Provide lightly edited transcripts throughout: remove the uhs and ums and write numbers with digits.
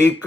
1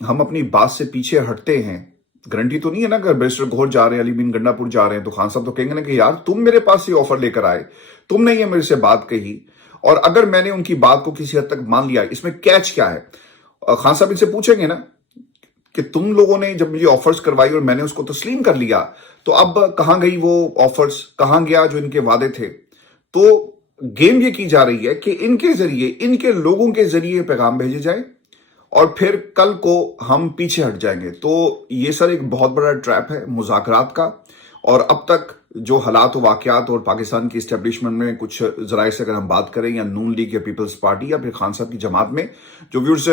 ہم اپنی بات سے پیچھے ہٹتے ہیں، گارنٹی تو نہیں ہے نا کہ بیرسٹر گوہر جا رہے ہیں، علی امین گنڈا پور جا رہے ہیں، تو خان صاحب تو کہیں گے نا کہ یار تم میرے پاس یہ آفر لے کر آئے، تم نے یہ میرے سے بات کہی، اور اگر میں نے ان کی بات کو کسی حد تک مان لیا، اس میں کیچ کیا ہے؟ خان صاحب ان سے پوچھیں گے نا کہ تم لوگوں نے جب مجھے آفرز کروائی اور میں نے اس کو تسلیم کر لیا، تو اب کہاں گئی وہ آفرز، کہاں گیا جو ان کے وعدے تھے؟ تو گیم یہ کی جا رہی ہے کہ ان کے ذریعے، ان کے لوگوں کے ذریعے پیغام بھیجے جائیں اور پھر کل کو ہم پیچھے ہٹ جائیں گے۔ تو یہ سر ایک بہت بڑا ٹریپ ہے مذاکرات کا، اور اب تک جو حالات و واقعات اور پاکستان کی اسٹیبلشمنٹ میں کچھ ذرائع سے اگر ہم بات کریں، یا نون لیگ یا پیپلز پارٹی یا پھر خان صاحب کی جماعت میں، جو ویورز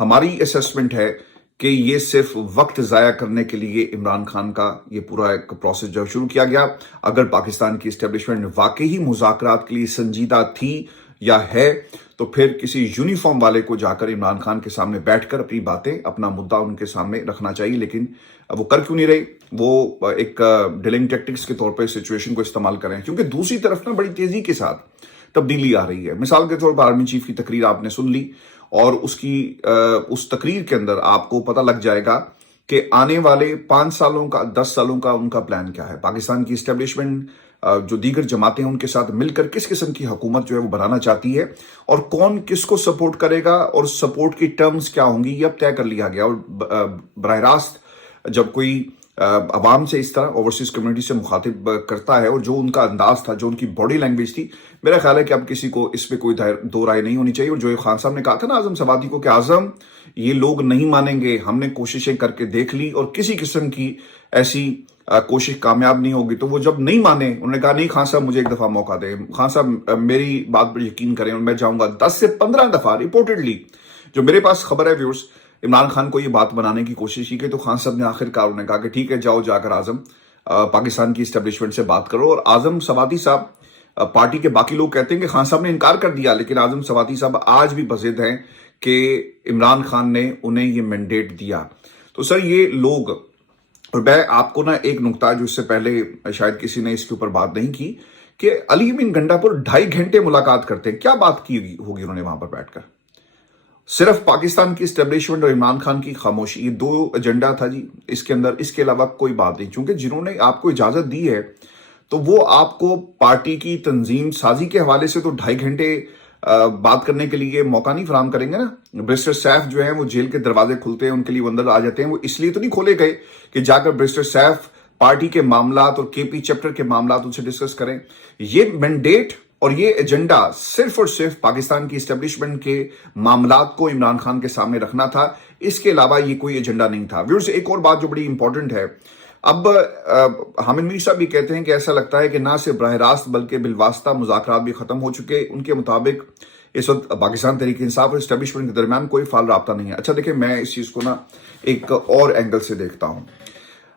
ہماری اسیسمنٹ ہے کہ یہ صرف وقت ضائع کرنے کے لیے عمران خان کا یہ پورا ایک پروسیس جو شروع کیا گیا۔ اگر پاکستان کی اسٹیبلشمنٹ واقعی مذاکرات کے لیے سنجیدہ تھی یا ہے، تو پھر کسی یونیفارم والے کو جا کر عمران خان کے سامنے بیٹھ کر اپنی باتیں، اپنا مدعا ان کے سامنے رکھنا چاہیے، لیکن وہ کر کیوں نہیں رہے؟ وہ ایک ڈیلنگ ٹیکٹکس کے طور پہ سچویشن کو استعمال کریں، کیونکہ دوسری طرف نا بڑی تیزی کے ساتھ تبدیلی آ رہی ہے۔ مثال کے طور پر آرمی چیف کی تقریر آپ نے سن لی، اور اس تقریر کے اندر آپ کو پتہ لگ جائے گا کہ آنے والے 5 سالوں کا، 10 سالوں کا ان کا پلان کیا ہے۔ پاکستان کی اسٹیبلشمنٹ جو دیگر جماعتیں ہیں ان کے ساتھ مل کر کس قسم کی حکومت جو ہے وہ بنانا چاہتی ہے، اور کون کس کو سپورٹ کرے گا، اور سپورٹ کی ٹرمز کیا ہوں گی، یہ اب طے کر لیا گیا۔ اور براہ راست جب کوئی عوام سے اس طرح اوورسیز کمیونٹی سے مخاطب کرتا ہے، اور جو ان کا انداز تھا، جو ان کی باڈی لینگویج تھی، میرا خیال ہے کہ اب کسی کو اس پہ کوئی دو رائے نہیں ہونی چاہیے۔ اور جو خان صاحب نے کہا تھا نا اعظم سوادی کو کہ اعظم یہ لوگ نہیں مانیں گے، ہم نے کوششیں کر کے دیکھ لی اور کسی قسم کی ایسی کوشش کامیاب نہیں ہوگی، تو وہ جب نہیں مانے، انہوں نے کہا نہیں خان صاحب مجھے ایک دفعہ موقع دیں، خان صاحب میری بات پر یقین کریں اور میں جاؤں گا 10 سے 15 دفعہ ریپورٹڈلی، جو میرے پاس خبر ہے ویورز، عمران خان کو یہ بات بنانے کی کوشش کی، کہ تو خان صاحب نے آخر کار انہوں نے کہا کہ ٹھیک ہے جاؤ، جا کر اعظم پاکستان کی اسٹیبلشمنٹ سے بات کرو۔ اور اعظم سوادی صاحب، پارٹی کے باقی لوگ کہتے ہیں کہ خان صاحب نے انکار کر دیا، لیکن اعظم سوادی صاحب آج بھی بضد ہیں کہ عمران خان نے انہیں یہ مینڈیٹ دیا۔ تو سر یہ لوگ، اور میں آپ کو نا ایک نقطہ جو اس سے پہلے شاید کسی نے اس کے اوپر بات نہیں کی، کہ علی امین گنڈا پور 2.5 گھنٹے ملاقات کرتے ہیں، کیا بات کی ہوگی انہوں نے وہاں پر بیٹھ کر؟ صرف پاکستان کی اسٹیبلشمنٹ اور عمران خان کی خاموشی، یہ 2 ایجنڈا تھا جی اس کے اندر، اس کے علاوہ کوئی بات نہیں۔ چونکہ جنہوں نے آپ کو اجازت دی ہے تو وہ آپ کو پارٹی کی تنظیم سازی کے حوالے سے تو 2.5 گھنٹے بات کرنے کے لیے موقع نہیں فراہم کریں گے نا۔ بیرسٹر سیف جو ہیں وہ جیل کے دروازے کھلتے ہیں ان کے لیے، وہ اندر آ جاتے ہیں، وہ اس لیے تو نہیں کھولے گئے کہ جا کر بیرسٹر سیف پارٹی کے معاملات اور کے پی چیپٹر کے معاملات ان سے ڈسکس کریں۔ یہ مینڈیٹ اور یہ ایجنڈا صرف اور صرف پاکستان کی اسٹیبلشمنٹ کے معاملات کو عمران خان کے سامنے رکھنا تھا، اس کے علاوہ یہ کوئی ایجنڈا نہیں تھا۔ ویورز ایک اور بات جو بڑی امپورٹنٹ ہے، اب حامد میر صاحب بھی کہتے ہیں کہ ایسا لگتا ہے کہ نہ صرف براہ راست بلکہ بالواسطہ مذاکرات بھی ختم ہو چکے۔ ان کے مطابق اس وقت پاکستان تحریک انصاف اور اسٹیبلشمنٹ کے درمیان کوئی فعال رابطہ نہیں ہے۔ اچھا دیکھیں، میں اس چیز کو نا ایک اور اینگل سے دیکھتا ہوں۔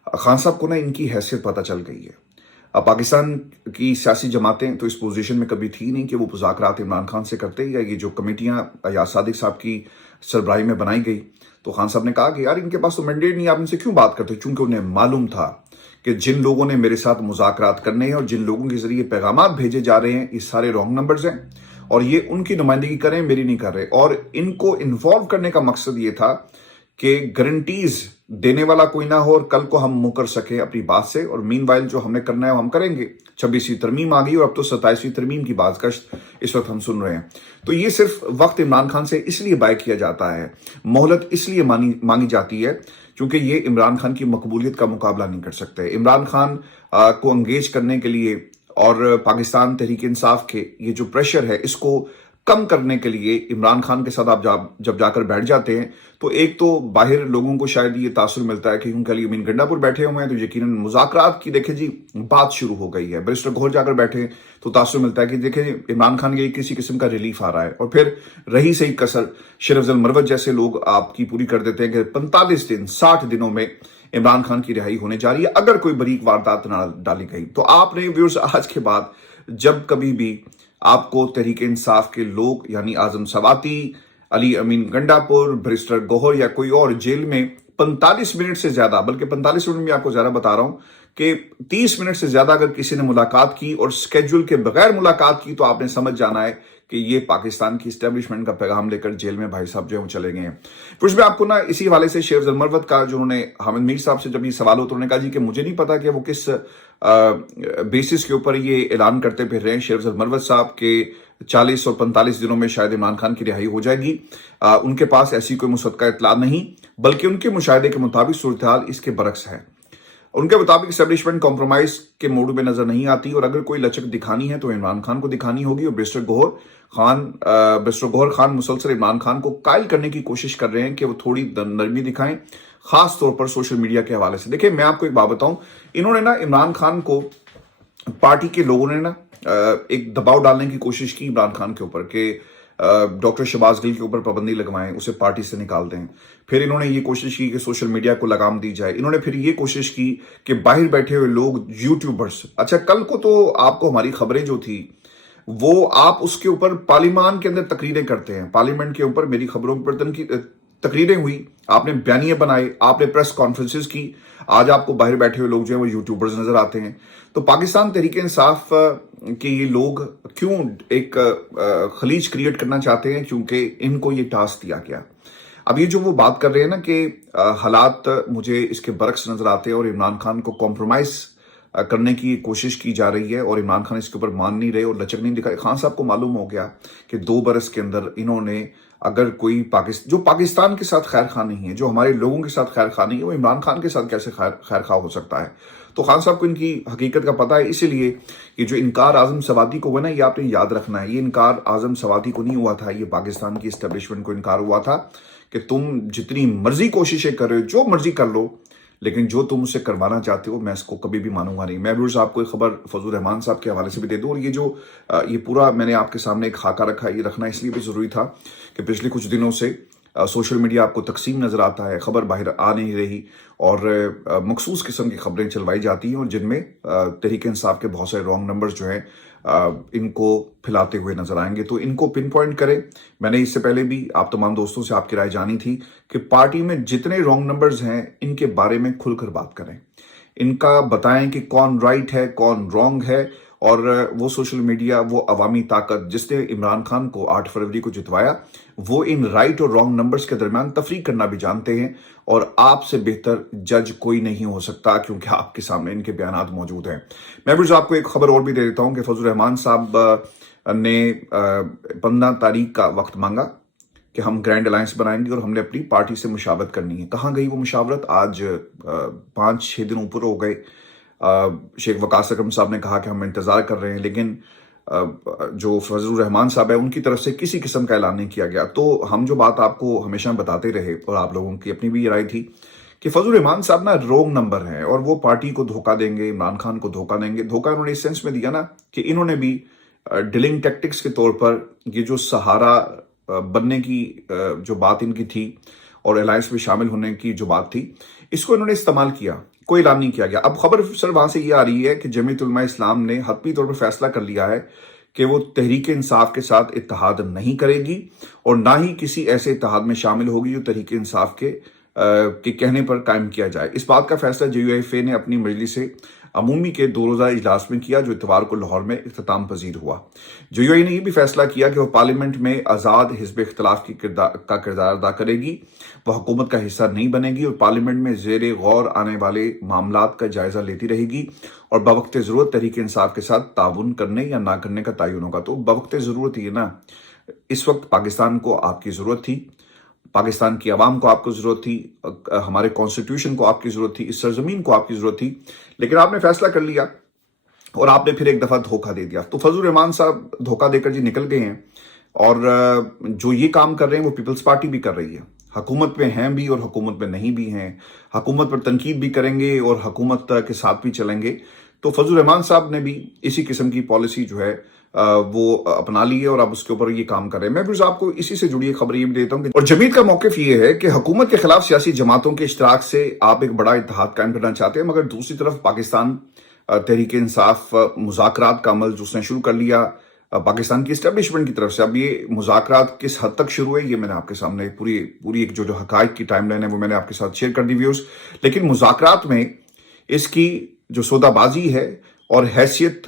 خان صاحب کو نا ان کی حیثیت پتہ چل گئی ہے۔ اب پاکستان کی سیاسی جماعتیں تو اس پوزیشن میں کبھی تھی نہیں کہ وہ مذاکرات عمران خان سے کرتے، یا یہ جو کمیٹیاں یا صادق صاحب کی سربراہی میں بنائی گئی، تو خان صاحب نے کہا کہ یار ان کے پاس تو مینڈیٹ نہیں، آپ ان سے کیوں بات کرتے؟ چونکہ انہیں معلوم تھا کہ جن لوگوں نے میرے ساتھ مذاکرات کرنے ہیں اور جن لوگوں کے ذریعے پیغامات بھیجے جا رہے ہیں، یہ سارے رانگ نمبرز ہیں، اور یہ ان کی نمائندگی کریں، میری نہیں کر رہے۔ اور ان کو انوالو کرنے کا مقصد یہ تھا کہ گارنٹیز دینے والا کوئی نہ ہو اور کل کو ہم منہ کر سکیں اپنی بات سے، اور مین وائل جو ہم نے کرنا ہے وہ ہم کریں گے۔ 26ویں ترمیم آ گئی اور اب تو 27ویں ترمیم کی بازگشت اس وقت ہم سن رہے ہیں۔ تو یہ صرف وقت عمران خان سے اس لیے بائع کیا جاتا ہے، مہلت اس لیے مانگی جاتی ہے کیونکہ یہ عمران خان کی مقبولیت کا مقابلہ نہیں کر سکتے۔ عمران خان کو انگیج کرنے کے لیے اور پاکستان تحریک انصاف کے یہ جو پریشر ہے اس کو کم کرنے کے لیے عمران خان کے ساتھ آپ جب جا کر بیٹھ جاتے ہیں، تو ایک تو باہر لوگوں کو شاید یہ تاثر ملتا ہے کہ کیونکہ علی امین گنڈا پور بیٹھے ہوئے ہیں تو یقیناً مذاکرات کی دیکھیں جی بات شروع ہو گئی ہے۔ بیرسٹر گوہر جا کر بیٹھے تو تاثر ملتا ہے کہ دیکھیں عمران خان کے کسی قسم کا ریلیف آ رہا ہے، اور پھر رہی صحیح کسر شیر افضل مروت جیسے لوگ آپ کی پوری کر دیتے ہیں کہ 45 دن 60 دنوں میں عمران خان کی رہائی ہونے جا رہی ہے اگر کوئی بریک واردات نہ ڈالی گئی۔ تو آپ نے ویورز آج کے بعد جب کبھی بھی آپ کو تحریک انصاف کے لوگ یعنی اعظم سواتی، علی امین گنڈا پور، بیرسٹر گوہر یا کوئی اور جیل میں 45 منٹ سے زیادہ، بلکہ 45 منٹ میں آپ کو زیادہ بتا رہا ہوں کہ 30 منٹ سے زیادہ اگر کسی نے ملاقات کی اور سکیجول کے بغیر ملاقات کی، تو آپ نے سمجھ جانا ہے کہ یہ پاکستان کی اسٹیبلشمنٹ کا پیغام لے کر جیل میں بھائی صاحب جو ہیں وہ چلے گئے ہیں۔ پھر میں آپ کو نا اسی حوالے سے شیخ افضل مروت کا جو انہوں نے حامد میر صاحب سے جب یہ سوال ہوتا انہوں نے کہا جی کہ مجھے نہیں پتا کہ وہ کس بیسس کے اوپر یہ اعلان کرتے پھر رہے ہیں شیخ افضل مروت صاحب کے 40 اور 45 دنوں میں شاید عمران خان کی رہائی ہو جائے گی۔ ان کے پاس ایسی کوئی مصدقہ اطلاع نہیں، بلکہ ان کے مشاہدے کے مطابق صورتحال اس کے برعکس ہے۔ ان کے مطابق اسٹیبلشمنٹ کمپرومائز کے موڈ میں نظر نہیں آتی، اور اگر کوئی لچک دکھانی ہے تو عمران خان کو دکھانی ہوگی، اور بیرسٹر گوہر خان مسلسل عمران خان کو قائل کرنے کی کوشش کر رہے ہیں کہ وہ تھوڑی نرمی دکھائیں، خاص طور پر سوشل میڈیا کے حوالے سے۔ دیکھیں میں آپ کو ایک بات بتاؤں، انہوں نے نا عمران خان کو، پارٹی کے لوگوں نے نا ایک دباؤ ڈالنے کی کوشش کی عمران خان کے اوپر کہ ڈاکٹر شہباز گل کے اوپر پابندی لگوائیں، اسے پارٹی سے نکال دیں۔ پھر انہوں نے یہ کوشش کی کہ سوشل میڈیا کو لگام دی جائے۔ انہوں نے پھر یہ کوشش کی کہ باہر بیٹھے ہوئے لوگ یوٹیوبرز، اچھا کل کو تو آپ کو ہماری خبریں جو تھی وہ آپ اس کے اوپر پارلیمان کے اندر تقریریں کرتے ہیں، پارلیمنٹ کے اوپر میری خبروں پر تقریریں ہوئی، آپ نے بیانیے بنائے، آپ نے پریس کانفرنسز کی، آج آپ کو باہر بیٹھے ہوئے لوگ جو ہیں وہ یوٹیوبرز نظر آتے ہیں۔ تو پاکستان تحریک انصاف کے یہ لوگ کیوں ایک خلیج کریٹ کرنا چاہتے ہیں؟ کیونکہ ان کو یہ ٹاسک دیا گیا۔ اب یہ جو وہ بات کر رہے ہیں نا کہ حالات مجھے اس کے برعکس نظر آتے ہیں اور عمران خان کو کمپرومائز کرنے کی کوشش کی جا رہی ہے، اور عمران خان اس کے اوپر مان نہیں رہے اور لچک نہیں دکھائے۔ خان صاحب کو معلوم ہو گیا کہ 2 برس کے اندر انہوں نے اگر کوئی جو پاکستان کے ساتھ خیر خواہ نہیں ہے، جو ہمارے لوگوں کے ساتھ خیر خواہ نہیں ہے، وہ عمران خان کے ساتھ کیسے خیر خواہ ہو سکتا ہے؟ تو خان صاحب کو ان کی حقیقت کا پتہ ہے، اسی لیے یہ جو انکار اعظم سوادی کو ہوا نا، یہ آپ نے یاد رکھنا ہے، یہ انکار اعظم سوادی کو نہیں ہوا تھا، یہ پاکستان کی اسٹیبلشمنٹ کو انکار ہوا تھا کہ تم جتنی مرضی کوششیں کر رہے ہو، جو مرضی کر لو، لیکن جو تم اسے کروانا چاہتے ہو میں اس کو کبھی بھی مانوں گا نہیں۔ میں بھی آپ کو ایک خبر فضل الرحمان صاحب کے حوالے سے بھی دے دوں، اور یہ پورا میں نے آپ کے سامنے ایک خاکہ رکھا، یہ رکھنا اس لیے بھی ضروری تھا کہ پچھلے کچھ دنوں سے سوشل میڈیا آپ کو تقسیم نظر آتا ہے، خبر باہر آ نہیں رہی، اور مخصوص قسم کی خبریں چلوائی جاتی ہیں، اور جن میں تحریک انصاف کے بہت سارے رانگ نمبرز جو ہیں ان کو پھیلاتے ہوئے نظر آئیں گے۔ تو ان کو پن پوائنٹ کریں۔ میں نے اس سے پہلے بھی آپ تمام دوستوں سے آپ کی رائے جانی تھی کہ پارٹی میں جتنے رانگ نمبرز ہیں ان کے بارے میں کھل کر بات کریں، ان کا بتائیں کہ کون رائٹ ہے کون رانگ ہے، اور وہ سوشل میڈیا، وہ عوامی طاقت جس نے عمران خان کو 8 فروری کو جتوایا، وہ ان رائٹ اور رانگ نمبرز کے درمیان تفریق کرنا بھی جانتے ہیں، اور آپ سے بہتر جج کوئی نہیں ہو سکتا کیونکہ آپ کے سامنے ان کے بیانات موجود ہیں۔ میں بھی آپ کو ایک خبر اور بھی دے دیتا ہوں کہ فضل الرحمان صاحب نے 15 تاریخ کا وقت مانگا کہ ہم گرینڈ الائنس بنائیں گے اور ہم نے اپنی پارٹی سے مشاورت کرنی ہے۔ کہاں گئی وہ مشاورت؟ آج 5-6 دن اوپر ہو گئے۔ شیخ وقاص اکرم صاحب نے کہا کہ ہم انتظار کر رہے ہیں، لیکن جو فضل الرحمان صاحب ہے ان کی طرف سے کسی قسم کا اعلان نہیں کیا گیا۔ تو ہم جو بات آپ کو ہمیشہ بتاتے رہے، اور آپ لوگوں کی اپنی بھی رائے تھی کہ فضل الرحمان صاحب نا رونگ نمبر ہیں، اور وہ پارٹی کو دھوکہ دیں گے، عمران خان کو دھوکہ دیں گے۔ دھوکہ انہوں نے اس سینس میں دیا نا کہ انہوں نے بھی ڈیلنگ ٹیکٹکس کے طور پر یہ جو سہارا بننے کی جو بات ان کی تھی اور الائنس میں شامل ہونے کی جو بات تھی، اس کو انہوں نے استعمال کیا، کوئی اعلان نہیں کیا گیا۔ اب خبر سر وہاں سے یہ آ رہی ہے کہ جمعیت علماء اسلام نے حتمی طور پر فیصلہ کر لیا ہے کہ وہ تحریک انصاف کے ساتھ اتحاد نہیں کرے گی، اور نہ ہی کسی ایسے اتحاد میں شامل ہوگی جو تحریک انصاف کے کہنے پر قائم کیا جائے۔ اس بات کا فیصلہ JUIFA نے اپنی مجلس عمومی کے 2 روزہ اجلاس میں کیا، جو اتوار کو لاہور میں اختتام پذیر ہوا۔ JUI نے یہ بھی فیصلہ کیا کہ وہ پارلیمنٹ میں آزاد حزب اختلاف کا کردار ادا کرے گی، وہ حکومت کا حصہ نہیں بنے گی، اور پارلیمنٹ میں زیر غور آنے والے معاملات کا جائزہ لیتی رہے گی، اور بوقت ضرورت تحریک انصاف کے ساتھ تعاون کرنے یا نہ کرنے کا تعین ہوگا۔ تو بوقت ضرورت یہ نا، اس وقت پاکستان کو آپ کی ضرورت تھی، پاکستان کی عوام کو آپ کو ضرورت تھی، ہمارے کانسٹیٹیوشن کو آپ کی ضرورت تھی، اس سرزمین کو آپ کی ضرورت تھی، لیکن آپ نے فیصلہ کر لیا اور آپ نے پھر ایک دفعہ دھوکہ دے دیا۔ تو فضل الرحمان صاحب دھوکہ دے کر جی نکل گئے ہیں، اور جو یہ کام کر رہے ہیں وہ پیپلز پارٹی بھی کر رہی ہے، حکومت میں ہیں بھی اور حکومت میں نہیں بھی ہیں، حکومت پر تنقید بھی کریں گے اور حکومت کے ساتھ بھی چلیں گے۔ تو فضل الرحمان صاحب نے بھی اسی قسم کی پالیسی جو ہے وہ اپنا لی ہے، اور اب اس کے اوپر یہ کام کر رہے ہیں۔ میں بھی آپ کو اسی سے جڑی خبر یہ بھی دیتا ہوں کہ اور جمعیت کا موقف یہ ہے کہ حکومت کے خلاف سیاسی جماعتوں کے اشتراک سے آپ ایک بڑا اتحاد قائم کرنا چاہتے ہیں، مگر دوسری طرف پاکستان تحریک انصاف مذاکرات کا عمل جو اس نے شروع کر لیا پاکستان کی اسٹیبلشمنٹ کی طرف سے۔ اب یہ مذاکرات کس حد تک شروع ہے یہ میں نے آپ کے سامنے پوری ایک جو حقائق کی ٹائم لائن ہے وہ میں نے آپ کے ساتھ شیئر کر دی ویوز، لیکن مذاکرات میں اس کی جو سودا بازی ہے اور حیثیت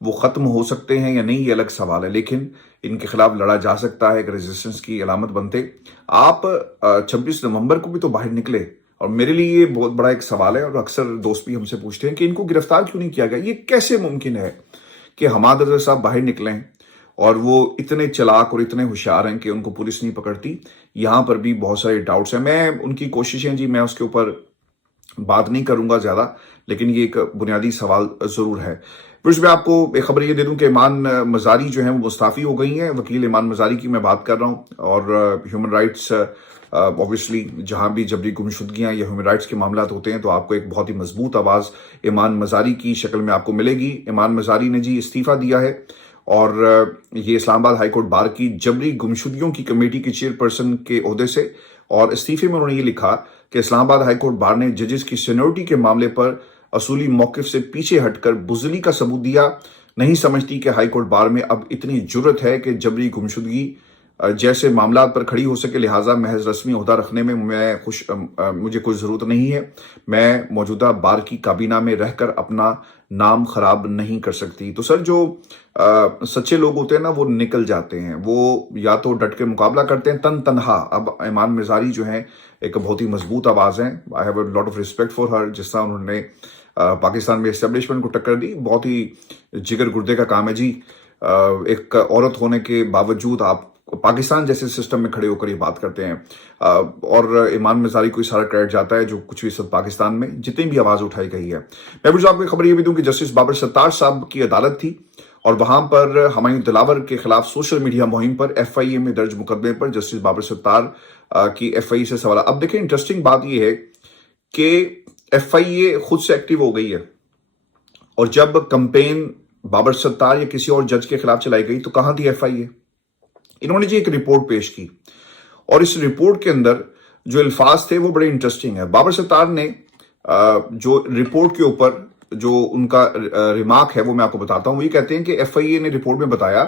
وہ ختم ہو سکتے ہیں یا نہیں یہ الگ سوال ہے، لیکن ان کے خلاف لڑا جا سکتا ہے، ایک ریزسٹنس کی علامت بنتے۔ آپ 26 نومبر کو بھی تو باہر نکلے، اور میرے لیے یہ بہت بڑا ایک سوال ہے، اور اکثر دوست بھی ہم سے پوچھتے ہیں کہ ان کو گرفتار کیوں نہیں کیا گیا۔ یہ کیسے ممکن ہے کہ حماد اظہر صاحب باہر نکلیں اور وہ اتنے چلاک اور اتنے ہوشیار ہیں کہ ان کو پولیس نہیں پکڑتی؟ یہاں پر بھی بہت سارے ڈاؤٹس ہیں۔ میں ان کی کوششیں جی میں اس کے اوپر بات نہیں کروں گا زیادہ، لیکن یہ ایک بنیادی سوال ضرور ہے۔ پھر میں آپ کو ایک خبر یہ دے دوں کہ ایمان مزاری جو ہیں وہ مستعفی ہو گئی ہیں۔ وکیل ایمان مزاری کی میں بات کر رہا ہوں، اور ہیومن رائٹس اوبویسلی جہاں بھی جبری گمشدگیاں یا ہیومن رائٹس کے معاملات ہوتے ہیں تو آپ کو ایک بہت ہی مضبوط آواز ایمان مزاری کی شکل میں آپ کو ملے گی۔ ایمان مزاری نے جی استعفیٰ دیا ہے، اور یہ اسلام آباد ہائی کورٹ بار کی جبری گمشدگیوں کی کمیٹی کی چیئرپرسن کے عہدے سے، اور استعفے میں انہوں نے یہ لکھا کہ اسلام آباد ہائی کورٹ بار نے ججز کی سینیورٹی کے معاملے پر اصولی موقف سے پیچھے ہٹ کر بزدلی کا ثبوت دیا۔ نہیں سمجھتی کہ ہائی کورٹ بار میں اب اتنی جرت ہے کہ جبری گمشدگی جیسے معاملات پر کھڑی ہو سکے، لہٰذا محض رسمی عہدہ رکھنے میں مجھے کوئی ضرورت نہیں ہے۔ میں موجودہ بار کی کابینہ میں رہ کر اپنا نام خراب نہیں کر سکتی۔ تو سر جو سچے لوگ ہوتے ہیں نا وہ نکل جاتے ہیں، وہ یا تو ڈٹ کے مقابلہ کرتے ہیں تنہا۔ اب ایمان مزاری جو ہیں ایک بہت ہی مضبوط آواز ہیں، I have a lot of respect for her. جس طرح انہوں نے پاکستان میں اسٹیبلشمنٹ کو ٹکر دی، بہت ہی جگر گردے کا کام ہے جی۔ ایک عورت ہونے کے باوجود آپ پاکستان جیسے سسٹم میں کھڑے ہو کر یہ بات کرتے ہیں، اور ایمان مزاری کو سارا کریڈٹ جاتا ہے جو کچھ بھی سب پاکستان میں جتنی بھی آواز اٹھائی گئی ہے۔ میں بھی آپ کو خبر یہ بھی دوں کہ جسٹس بابر ستار صاحب کی عدالت تھی، اور وہاں پر ہمایوں دلاور کے خلاف سوشل میڈیا مہم پر ایف آئی اے میں درج مقدمے پر جسٹس بابر ستار کی ایف آئی اے سے سوال۔ اب دیکھیں انٹرسٹنگ بات یہ ہے کہ ایف آئی اے خود سے ایکٹیو ہو گئی ہے، اور جب کمپین بابر ستار یا کسی اور جج کے خلاف چلائی گئی تو کہاں تھی ایف آئی اے؟ انہوں نے جی ایک رپورٹ پیش کی، اور اس رپورٹ کے اندر جو الفاظ تھے وہ بڑے انٹرسٹنگ ہے۔ بابر ستار نے جو رپورٹ کے اوپر جو ان کا ریمارک ہے وہ میں آپ کو بتاتا ہوں۔ وہ یہ کہتے ہیں کہ ایف آئی اے نے رپورٹ میں بتایا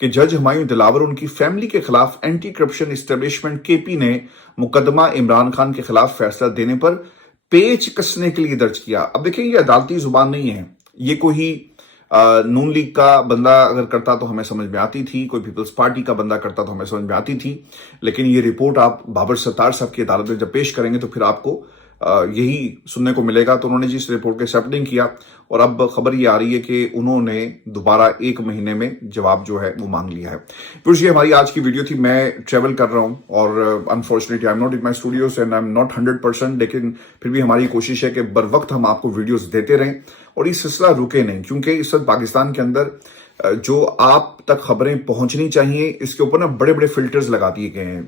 کہ جج ہمایوں دلاور ان کی فیملی کے خلاف اینٹی کرپشن اسٹیبلشمنٹ کے پی نے مقدمہ عمران خان کے خلاف فیصلہ دینے پر پیچ کسنے کے لیے درج کیا۔ اب دیکھیں یہ عدالتی زبان نہیں ہے، یہ کوئی نون لیگ کا بندہ اگر کرتا تو ہمیں سمجھ میں آتی تھی، کوئی پیپلز پارٹی کا بندہ کرتا تو ہمیں سمجھ میں آتی تھی، لیکن یہ رپورٹ آپ بابر ستار صاحب کی عدالت میں جب پیش کریں گے تو پھر آپ کو یہی سننے کو ملے گا۔ تو انہوں نے جی اس رپورٹ کے ایکسیپٹنگ کیا، اور اب خبر یہ آ رہی ہے کہ انہوں نے دوبارہ 1 مہینے میں جواب جو ہے وہ مانگ لیا ہے۔ پھر یہ ہماری آج کی ویڈیو تھی۔ میں ٹریول کر رہا ہوں، اور unfortunately I am not in my studios and I am not 100%، لیکن پھر بھی ہماری کوشش ہے کہ بر وقت ہم آپ کو ویڈیوز دیتے رہیں، اور یہ سلسلہ رکے نہیں، کیونکہ اس وقت پاکستان کے اندر جو آپ تک خبریں پہنچنی چاہیے اس کے اوپر نا بڑے بڑے فلٹرز لگا دیے گئے ہیں۔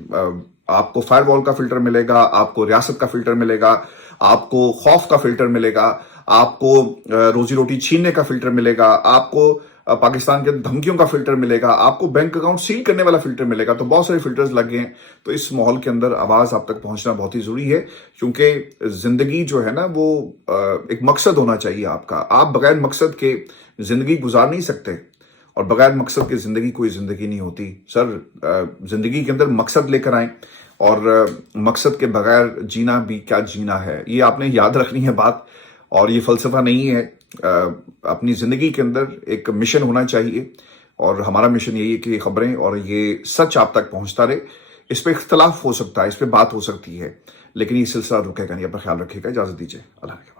آپ کو فائر وال کا فلٹر ملے گا، آپ کو ریاست کا فلٹر ملے گا، آپ کو خوف کا فلٹر ملے گا، آپ کو روزی روٹی چھیننے کا فلٹر ملے گا، آپ کو پاکستان کے دھمکیوں کا فلٹر ملے گا، آپ کو بینک اکاؤنٹ سیل کرنے والا فلٹر ملے گا۔ تو بہت سارے فلٹرز لگ گئے ہیں، تو اس ماحول کے اندر آواز آپ تک پہنچنا بہت ہی ضروری ہے، کیونکہ زندگی جو ہے نا وہ ایک مقصد ہونا چاہیے آپ کا۔ آپ بغیر مقصد کے زندگی گزار نہیں سکتے، اور بغیر مقصد کے زندگی کوئی زندگی نہیں ہوتی۔ سر زندگی کے اندر مقصد لے کر آئیں، اور مقصد کے بغیر جینا بھی کیا جینا ہے، یہ آپ نے یاد رکھنی ہے بات، اور یہ فلسفہ نہیں ہے۔ اپنی زندگی کے اندر ایک مشن ہونا چاہیے، اور ہمارا مشن یہی ہے کہ یہ خبریں اور یہ سچ آپ تک پہنچتا رہے۔ اس پہ اختلاف ہو سکتا ہے، اس پہ بات ہو سکتی ہے، لیکن یہ سلسلہ رکے گا نہیں۔ اپنا خیال رکھیے گا، اجازت دیجیے، اللہ حافظ۔